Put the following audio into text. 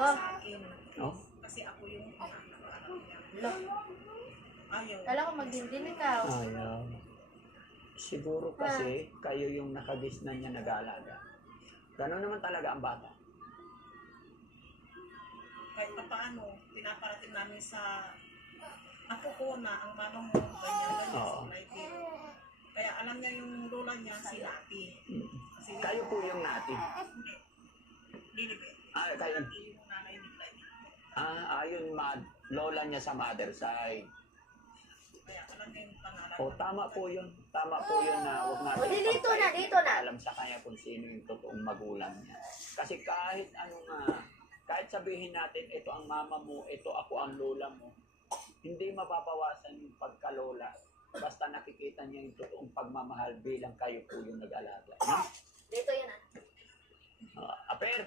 Oh. sa akin. Oh? Kasi ako yung anak niya. Lo. Ayaw. Kala ko magdindin ikaw. Ayaw. Siguro kasi kayo yung nakagisnan niya nag-aalaga. Gano'n naman talaga ang bata. Kahit pa paano, pinaparating namin sa ako ko na ang mama mo, ganyan, Oo. like it. Kaya alam niya yung lola niya, si Lati. Kasi Kayo po yung natin. hindi. Lilibet. Kayo. Yung nanay ni Lati. Ayun, lola niya sa mother side. Kaya alam niya yung pangalan. O, tama po yun. Tama po yun na huwag natin O, dito na, dito na. alam sa kanya kung sino yung totoong magulang niya. Kasi kahit ano nga, kahit sabihin natin, ito ang mama mo, ito ako ang lola mo, hindi mapapawasan yung pagkalola. Basta nakikita niya yung totoong pagmamahal bilang kayo po yung nag-alaga. No? Dito yan ah. Aper!